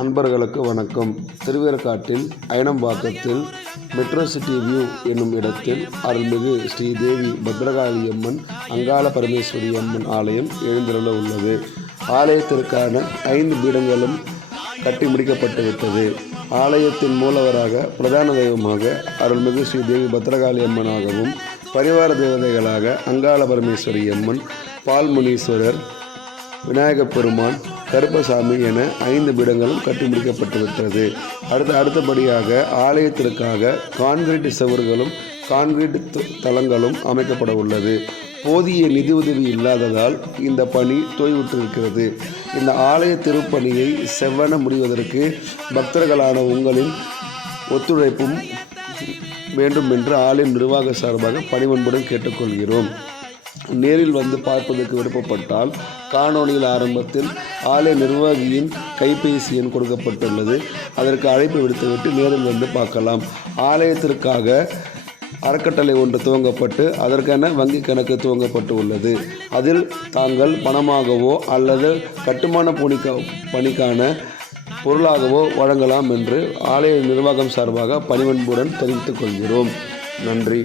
அன்பர்களுக்கு வணக்கம். திருவேற்காட்டில் அயனம்பாக்கத்தில் metro city view என்னும் இடத்தில் அருள்மிகு ஸ்ரீதேவி பத்ரகாளியம்மன் அங்காள பரமேஸ்வரி அம்மன் ஆலயம் எழுந்தருள உள்ளது. ஆலயத்திற்கான 5 பீடங்களும் கட்டி முடிக்கப்பட்டுவிட்டது. ஆலயத்தின் மூலவராக பிரதான தெய்வமாக அருள்மிகு ஸ்ரீதேவி பத்ரகாளி அம்மனாகவும், பரிவார தேவதைகளாக அங்காள பரமேஸ்வரி அம்மன், பால்முனீஸ்வரர், விநாயகப் பெருமான், கருப்பசாமி என 5 பீடங்களும் கட்டி முடிக்கப்பட்டுவிட்டது. அடுத்தபடியாக ஆலயத்திற்காக கான்கிரீட் சுவர்களும் கான்கிரீட் தளங்களும் அமைக்கப்பட உள்ளது. போதிய நிதி உதவி இல்லாததால் இந்த பணி தொய்வுற்றிருக்கிறது. இந்த ஆலய திருப்பணியை செவ்வன முடிவதற்கு பக்தர்களான உங்களின் ஒத்துழைப்பும் வேண்டும் என்று ஆலய நிர்வாக சார்பாக பணிவன்புடன் கேட்டுக்கொள்கிறோம். நேரில் வந்து பார்ப்பதற்கு விருப்பப்பட்டால் காணொளியில் ஆரம்பத்தில் ஆலய நிர்வாகியின் கைபேசி எண் கொடுக்கப்பட்டுள்ளது. அதற்கு அழைப்பு விடுத்துவிட்டு நேரில் வந்து பார்க்கலாம். ஆலயத்திற்காக அறக்கட்டளை ஒன்று துவங்கப்பட்டு அதற்கென வங்கி கணக்கு துவங்கப்பட்டு உள்ளது. அதில் தாங்கள் பணமாகவோ அல்லது கட்டுமான பணிக்கான பொருளாகவோ வழங்கலாம் என்று ஆலய நிர்வாகம் சார்பாக பணிவன்புடன் தெரிவித்துக் கொள்கிறோம். நன்றி.